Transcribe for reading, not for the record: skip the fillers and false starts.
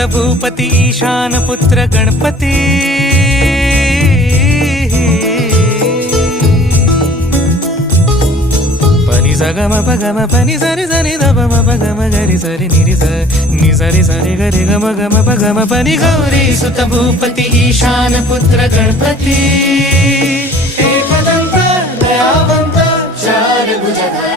सुत भूपती ईशान पुत्र गणपती पनि सगम पगम पनि सरि सरि दपम पगम गरि सरि निरि स नि सरि सरि गरि गम गम पगम पनि गौरी सुत भूपती ईशान पुत्र गणपती एकदंत दयावंत चार भुजधारी